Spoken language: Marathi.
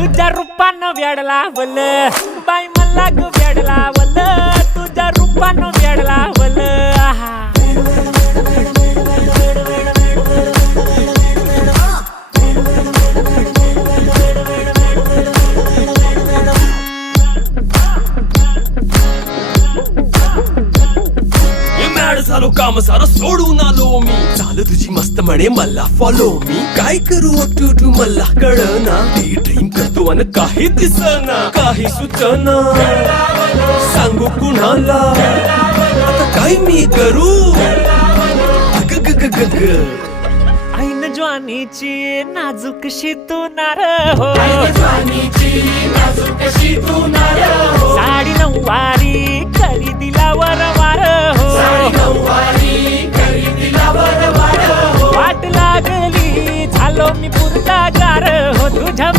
तुझ्या रूपानं वेडला वल बाई मला ग वेडला वल तुझ्या रूपानं वेडला वल आहा झालो काम सारा सोडून आलो मी झालं तुझी मस्त म्हणे मला फॉलो मी काय करू टू मला कळना ती ड्रीम करतो आणि काही दिसना काही सुचना सांगू कुणाला आता काय मी करू अग ग ग ग ग ऐन ज्वानीची नाजूकशी तू नार हो साडी नऊवारी करी दिला वरवार हो वाट लागली झालो मी पुरता गार हो तुझ्या